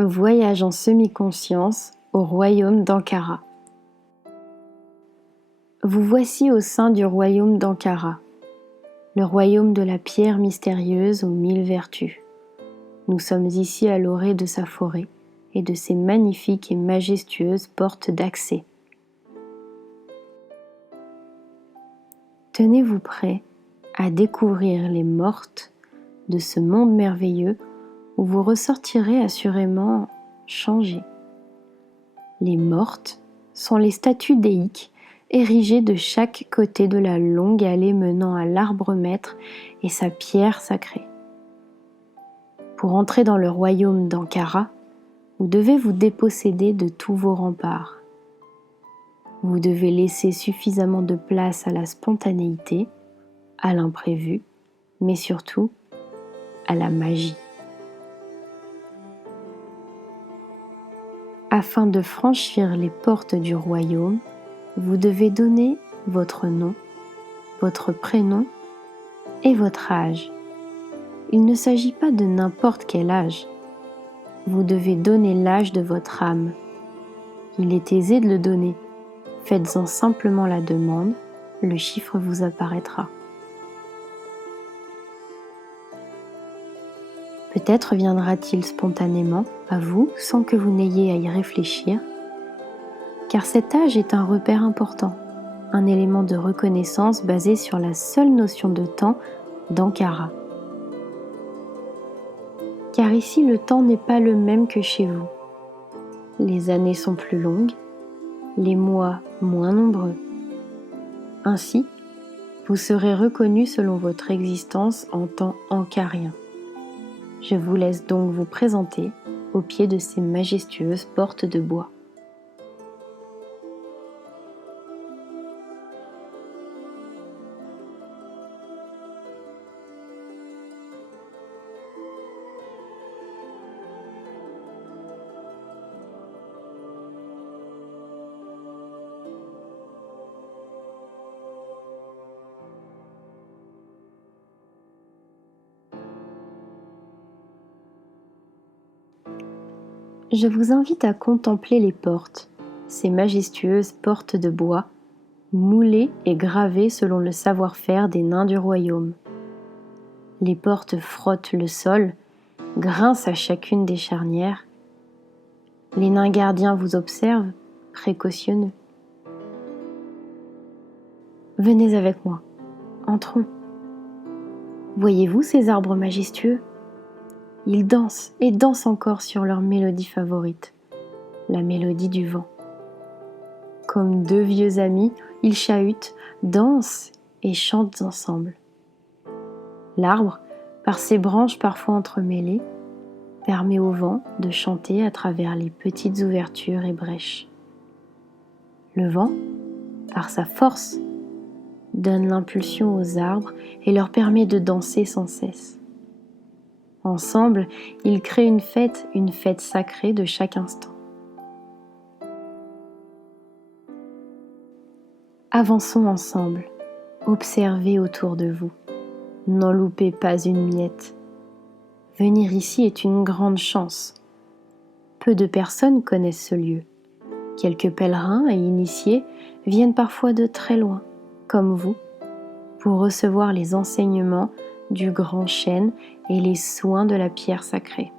Voyage en semi-conscience au royaume d'Ankara. Vous voici au sein du royaume d'Ankara, le royaume de la pierre mystérieuse aux 1000 vertus. Nous sommes ici à l'orée de sa forêt et de ses magnifiques et majestueuses portes d'accès. Tenez-vous prêts à découvrir les mortes de ce monde merveilleux où vous ressortirez assurément changés. Les mortes sont les statues déiques érigées de chaque côté de la longue allée menant à l'arbre maître et sa pierre sacrée. Pour entrer dans le royaume d'Ankara, vous devez vous déposséder de tous vos remparts. Vous devez laisser suffisamment de place à la spontanéité, à l'imprévu, mais surtout à la magie. Afin de franchir les portes du royaume, vous devez donner votre nom, votre prénom et votre âge. Il ne s'agit pas de n'importe quel âge. Vous devez donner l'âge de votre âme. Il est aisé de le donner. Faites-en simplement la demande, le chiffre vous apparaîtra. Peut-être viendra-t-il spontanément à vous sans que vous n'ayez à y réfléchir, car cet âge est un repère important, un élément de reconnaissance basé sur la seule notion de temps d'Ankara. Car ici le temps n'est pas le même que chez vous. Les années sont plus longues, les mois moins nombreux. Ainsi, vous serez reconnu selon votre existence en temps ankarien. Je vous laisse donc vous présenter au pied de ces majestueuses portes de bois. Je vous invite à contempler les portes, ces majestueuses portes de bois, moulées et gravées selon le savoir-faire des nains du royaume. Les portes frottent le sol, grincent à chacune des charnières. Les nains gardiens vous observent, précautionneux. Venez avec moi, entrons. Voyez-vous ces arbres majestueux ? Ils dansent et dansent encore sur leur mélodie favorite, la mélodie du vent. Comme deux vieux amis, ils chahutent, dansent et chantent ensemble. L'arbre, par ses branches parfois entremêlées, permet au vent de chanter à travers les petites ouvertures et brèches. Le vent, par sa force, donne l'impulsion aux arbres et leur permet de danser sans cesse. Ensemble, ils créent une fête sacrée de chaque instant. Avançons ensemble, observez autour de vous, n'en loupez pas une miette. Venir ici est une grande chance. Peu de personnes connaissent ce lieu. Quelques pèlerins et initiés viennent parfois de très loin, comme vous, pour recevoir les enseignements du grand chêne et les soins de la pierre sacrée.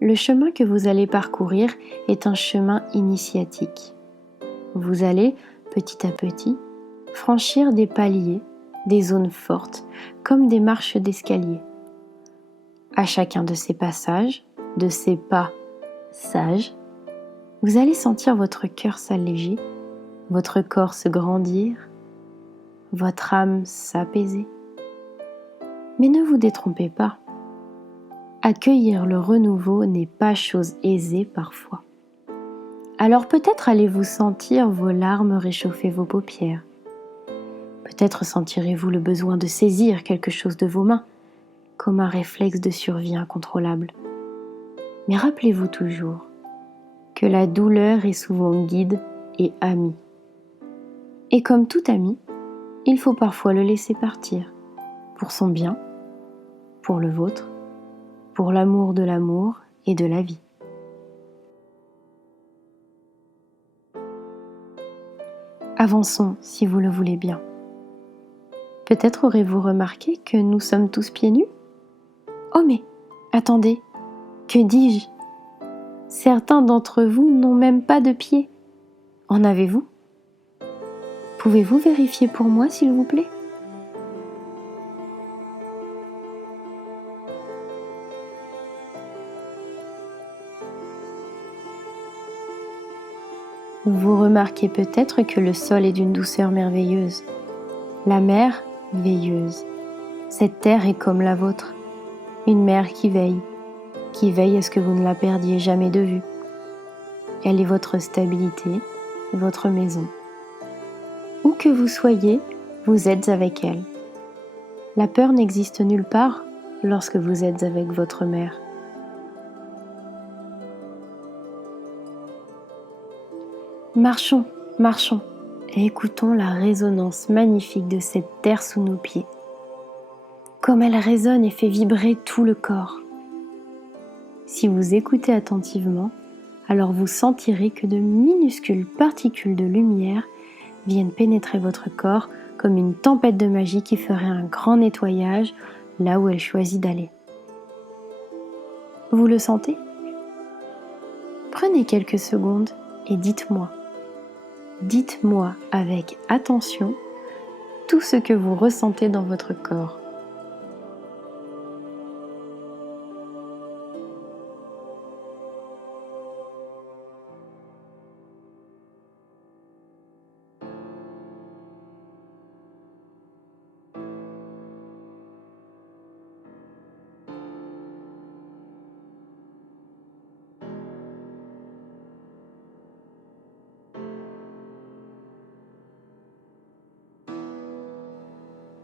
Le chemin que vous allez parcourir est un chemin initiatique. Vous allez, petit à petit, franchir des paliers, des zones fortes, comme des marches d'escalier. À chacun de ces passages, de ces pas sages, vous allez sentir votre cœur s'alléger, votre corps se grandir, votre âme s'apaiser. Mais ne vous détrompez pas. Accueillir le renouveau n'est pas chose aisée parfois. Alors peut-être allez-vous sentir vos larmes réchauffer vos paupières. Peut-être sentirez-vous le besoin de saisir quelque chose de vos mains, comme un réflexe de survie incontrôlable. Mais rappelez-vous toujours que la douleur est souvent guide et amie. Et comme tout ami, il faut parfois le laisser partir, pour son bien, pour le vôtre, pour l'amour et de la vie. Avançons si vous le voulez bien. Peut-être aurez-vous remarqué que nous sommes tous pieds nus ? Oh mais, attendez, que dis-je ? Certains d'entre vous n'ont même pas de pieds. En avez-vous ? Pouvez-vous vérifier pour moi, s'il vous plaît ? Vous remarquez peut-être que le sol est d'une douceur merveilleuse. La mer, veilleuse. Cette terre est comme la vôtre, une mère qui veille à ce que vous ne la perdiez jamais de vue. Elle est votre stabilité, votre maison. Où que vous soyez, vous êtes avec elle. La peur n'existe nulle part lorsque vous êtes avec votre mère. Marchons, marchons, et écoutons la résonance magnifique de cette terre sous nos pieds. Comme elle résonne et fait vibrer tout le corps. Si vous écoutez attentivement, alors vous sentirez que de minuscules particules de lumière viennent pénétrer votre corps comme une tempête de magie qui ferait un grand nettoyage là où elle choisit d'aller. Vous le sentez ? Prenez quelques secondes et dites-moi avec attention tout ce que vous ressentez dans votre corps.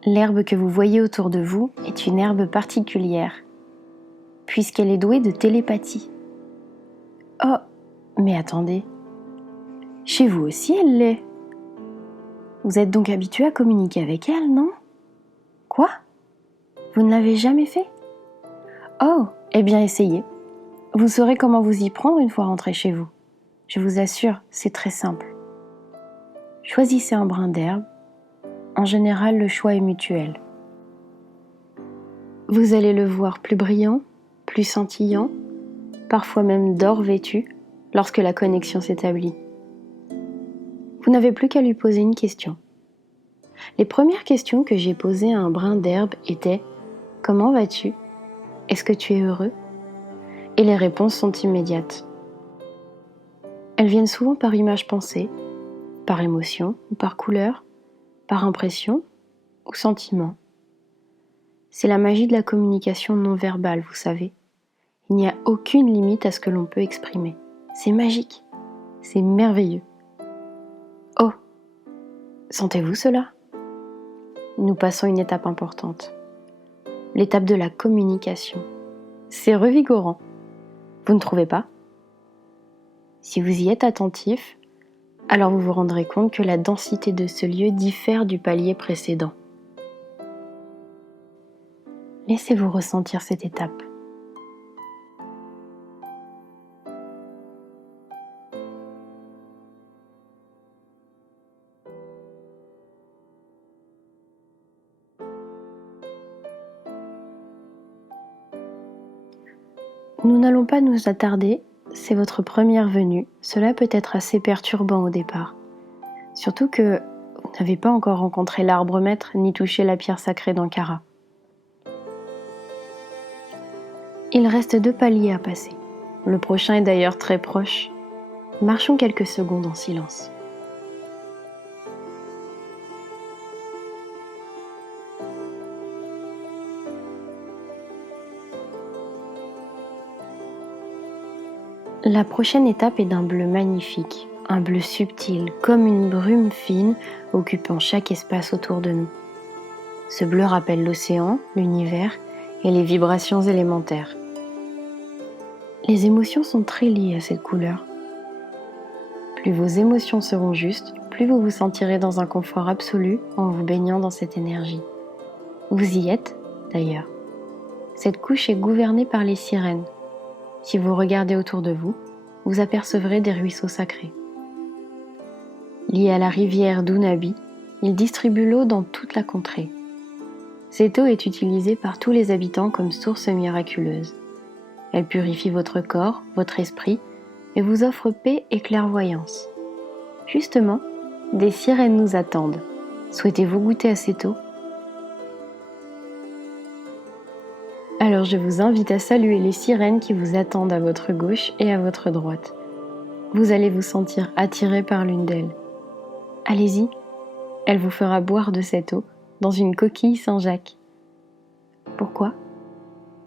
L'herbe que vous voyez autour de vous est une herbe particulière, puisqu'elle est douée de télépathie. Oh, mais attendez, chez vous aussi elle l'est. Vous êtes donc habitué à communiquer avec elle, non ? Quoi ? Vous ne l'avez jamais fait ? Oh, eh bien essayez. Vous saurez comment vous y prendre une fois rentré chez vous. Je vous assure, c'est très simple. Choisissez un brin d'herbe. En général, le choix est mutuel. Vous allez le voir plus brillant, plus scintillant, parfois même d'or vêtu, lorsque la connexion s'établit. Vous n'avez plus qu'à lui poser une question. Les premières questions que j'ai posées à un brin d'herbe étaient « Comment vas-tu ? Est-ce que tu es heureux ?» Et les réponses sont immédiates. Elles viennent souvent par image pensée, par émotion ou par couleur, par impression ou sentiment. C'est la magie de la communication non verbale, vous savez. Il n'y a aucune limite à ce que l'on peut exprimer. C'est magique, c'est merveilleux. Oh, sentez-vous cela ? Nous passons une étape importante. L'étape de la communication. C'est revigorant. Vous ne trouvez pas ? Si vous y êtes attentif, alors vous vous rendrez compte que la densité de ce lieu diffère du palier précédent. Laissez-vous ressentir cette étape. Nous n'allons pas nous attarder, c'est votre première venue, cela peut être assez perturbant au départ. Surtout que vous n'avez pas encore rencontré l'arbre maître ni touché la pierre sacrée d'Ankara. Il reste 2 paliers à passer. Le prochain est d'ailleurs très proche. Marchons quelques secondes en silence. La prochaine étape est d'un bleu magnifique, un bleu subtil, comme une brume fine occupant chaque espace autour de nous. Ce bleu rappelle l'océan, l'univers et les vibrations élémentaires. Les émotions sont très liées à cette couleur. Plus vos émotions seront justes, plus vous vous sentirez dans un confort absolu en vous baignant dans cette énergie. Vous y êtes, d'ailleurs. Cette couche est gouvernée par les sirènes. Si vous regardez autour de vous, vous apercevrez des ruisseaux sacrés. Liés à la rivière d'Unabi, ils distribuent l'eau dans toute la contrée. Cette eau est utilisée par tous les habitants comme source miraculeuse. Elle purifie votre corps, votre esprit, et vous offre paix et clairvoyance. Justement, des sirènes nous attendent. Souhaitez-vous goûter à cette eau ? Alors je vous invite à saluer les sirènes qui vous attendent à votre gauche et à votre droite. Vous allez vous sentir attiré par l'une d'elles. Allez-y, elle vous fera boire de cette eau dans une coquille Saint-Jacques. Pourquoi ?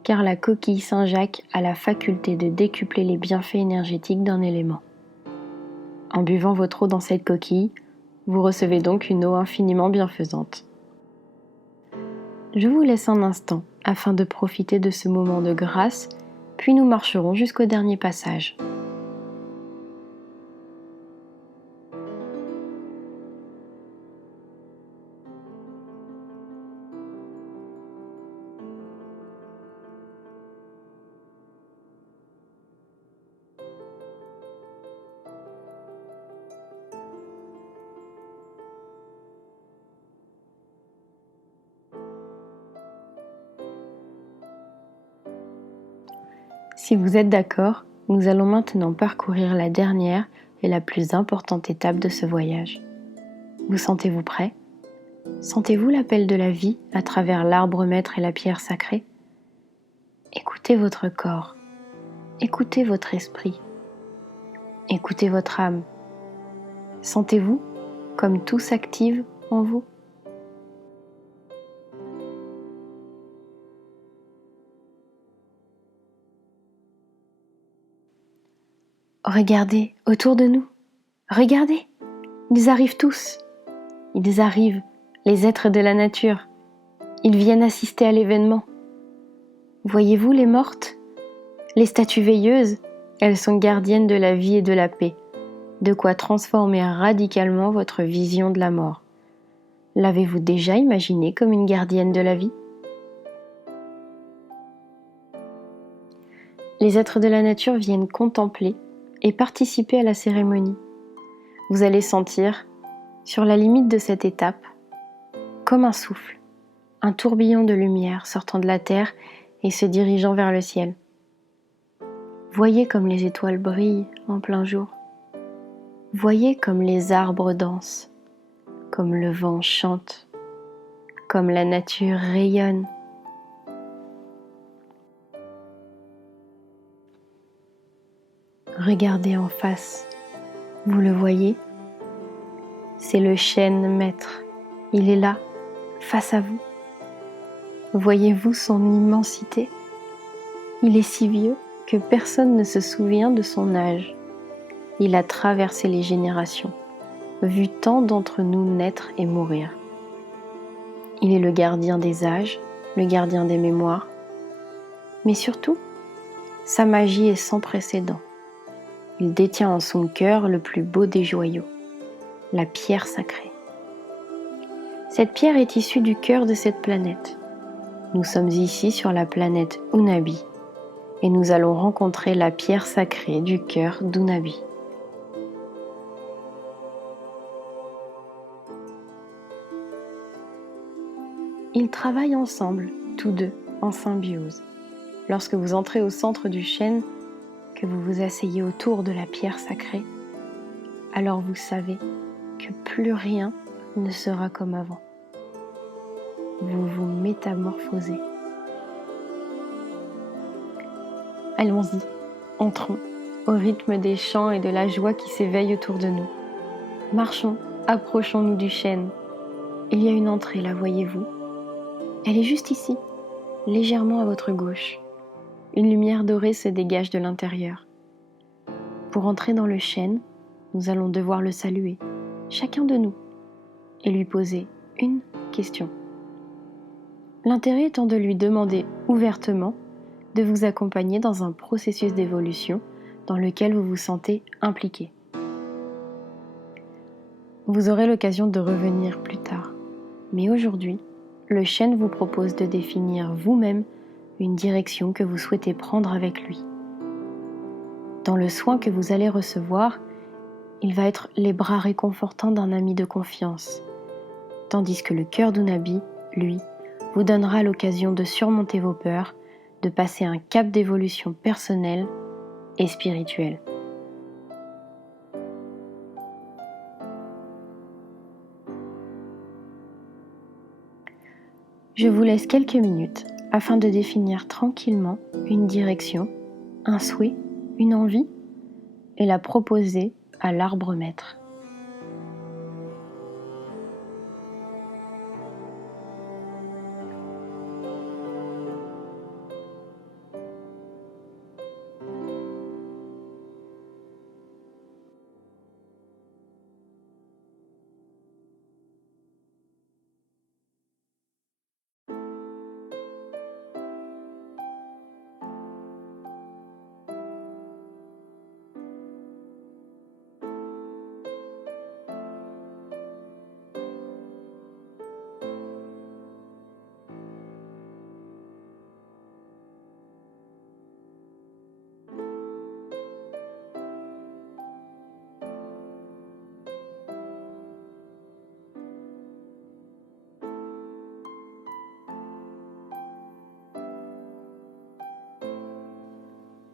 Car la coquille Saint-Jacques a la faculté de décupler les bienfaits énergétiques d'un élément. En buvant votre eau dans cette coquille, vous recevez donc une eau infiniment bienfaisante. Je vous laisse un instant afin de profiter de ce moment de grâce, puis nous marcherons jusqu'au dernier passage. Si vous êtes d'accord, nous allons maintenant parcourir la dernière et la plus importante étape de ce voyage. Vous sentez-vous prêt ? Sentez-vous l'appel de la vie à travers l'arbre maître et la pierre sacrée ? Écoutez votre corps, écoutez votre esprit, écoutez votre âme. Sentez-vous comme tout s'active en vous ? Regardez autour de nous. Regardez, ils arrivent tous. Ils arrivent, les êtres de la nature. Ils viennent assister à l'événement. Voyez-vous les mortes ? Les statues veilleuses, elles sont gardiennes de la vie et de la paix. De quoi transformer radicalement votre vision de la mort. L'avez-vous déjà imaginé comme une gardienne de la vie ? Les êtres de la nature viennent contempler et participer à la cérémonie. Vous allez sentir, sur la limite de cette étape, comme un souffle, un tourbillon de lumière sortant de la terre et se dirigeant vers le ciel. Voyez comme les étoiles brillent en plein jour. Voyez comme les arbres dansent, comme le vent chante, comme la nature rayonne. Regardez en face, vous le voyez ? C'est le chêne maître, il est là, face à vous. Voyez-vous son immensité ? Il est si vieux que personne ne se souvient de son âge. Il a traversé les générations, vu tant d'entre nous naître et mourir. Il est le gardien des âges, le gardien des mémoires, mais surtout, sa magie est sans précédent. Il détient en son cœur le plus beau des joyaux, la pierre sacrée. Cette pierre est issue du cœur de cette planète. Nous sommes ici sur la planète Unabi et nous allons rencontrer la pierre sacrée du cœur d'Unabi. Ils travaillent ensemble, tous deux, en symbiose. Lorsque vous entrez au centre du chêne, que vous vous asseyez autour de la pierre sacrée, alors vous savez que plus rien ne sera comme avant. Vous vous métamorphosez. Allons-y, entrons au rythme des chants et de la joie qui s'éveillent autour de nous. Marchons, approchons-nous du chêne. Il y a une entrée là, voyez-vous ? Elle est juste ici, légèrement à votre gauche. Une lumière dorée se dégage de l'intérieur. Pour entrer dans le chêne, nous allons devoir le saluer, chacun de nous, et lui poser une question. L'intérêt étant de lui demander ouvertement de vous accompagner dans un processus d'évolution dans lequel vous vous sentez impliqué. Vous aurez l'occasion de revenir plus tard, mais aujourd'hui, le chêne vous propose de définir vous-même une direction que vous souhaitez prendre avec lui. Dans le soin que vous allez recevoir, il va être les bras réconfortants d'un ami de confiance, tandis que le cœur d'Unabi, lui, vous donnera l'occasion de surmonter vos peurs, de passer un cap d'évolution personnelle et spirituelle. Je vous laisse quelques minutes afin de définir tranquillement une direction, un souhait, une envie et la proposer à l'arbre maître.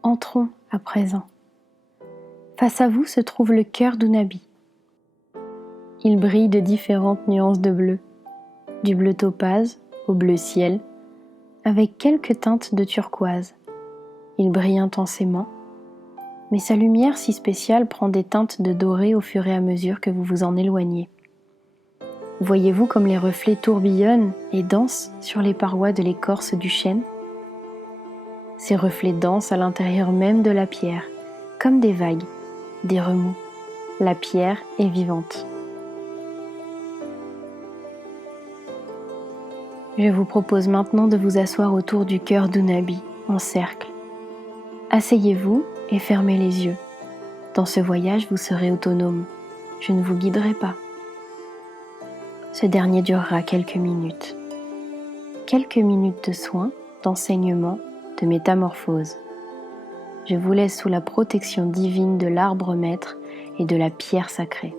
Entrons à présent. Face à vous se trouve le cœur d'Unabi. Il brille de différentes nuances de bleu, du bleu topaze au bleu ciel, avec quelques teintes de turquoise. Il brille intensément, mais sa lumière si spéciale prend des teintes de doré au fur et à mesure que vous vous en éloignez. Voyez-vous comme les reflets tourbillonnent et dansent sur les parois de l'écorce du chêne? Ces reflets dansent à l'intérieur même de la pierre, comme des vagues, des remous. La pierre est vivante. Je vous propose maintenant de vous asseoir autour du cœur d'Unabi, en cercle. Asseyez-vous et fermez les yeux. Dans ce voyage, vous serez autonome. Je ne vous guiderai pas. Ce dernier durera quelques minutes. Quelques minutes de soins, d'enseignement, de métamorphose. Je vous laisse sous la protection divine de l'arbre maître et de la pierre sacrée.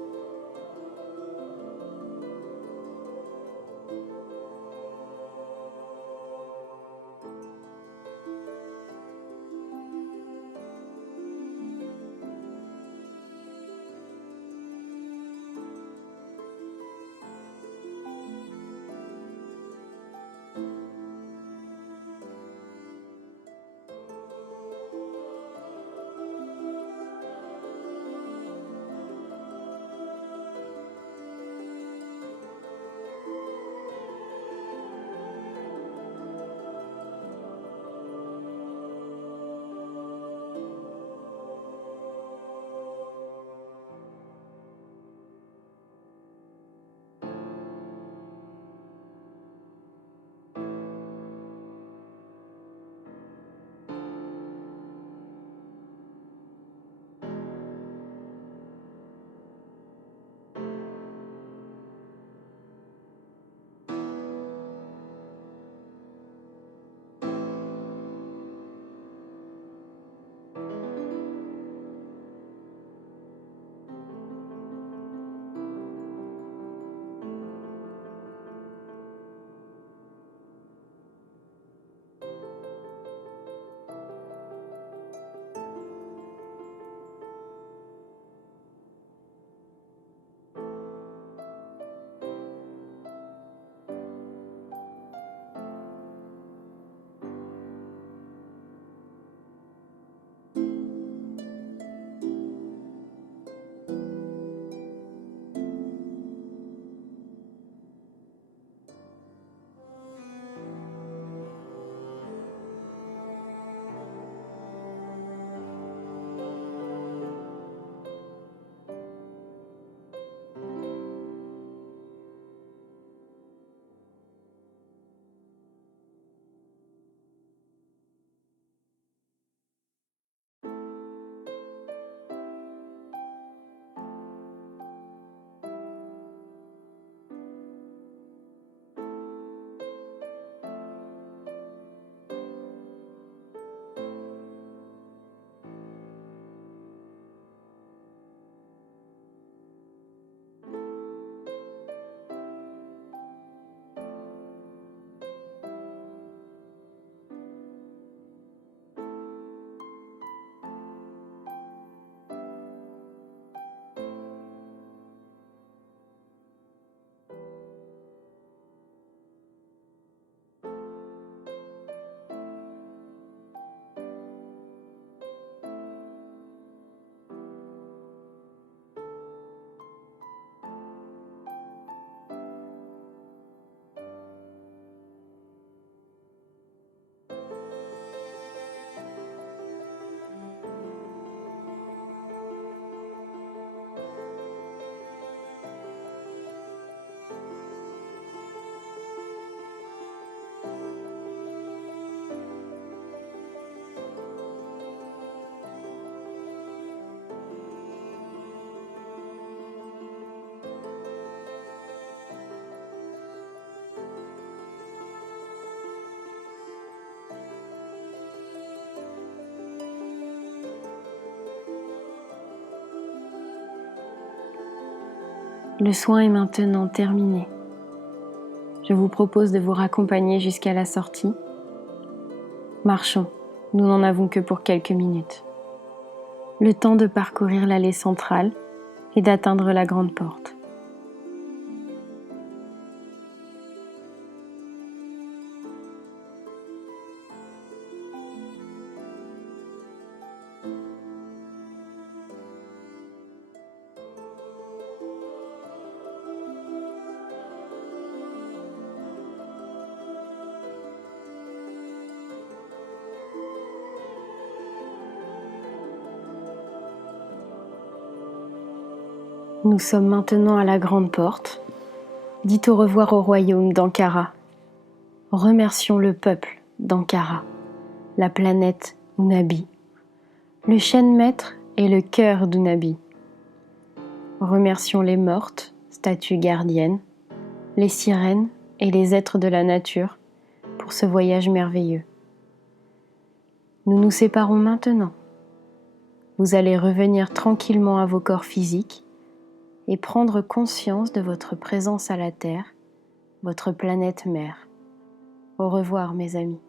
Le soin est maintenant terminé. Je vous propose de vous raccompagner jusqu'à la sortie. Marchons, nous n'en avons que pour quelques minutes. Le temps de parcourir l'allée centrale et d'atteindre la grande porte. Nous sommes maintenant à la grande porte. Dites au revoir au royaume d'Ankara. Remercions le peuple d'Ankara, la planète Unabi, le chêne maître et le cœur d'Unabi. Remercions les mortes, statues gardiennes, les sirènes et les êtres de la nature pour ce voyage merveilleux. Nous nous séparons maintenant. Vous allez revenir tranquillement à vos corps physiques et prendre conscience de votre présence à la Terre, votre planète mère. Au revoir mes amis.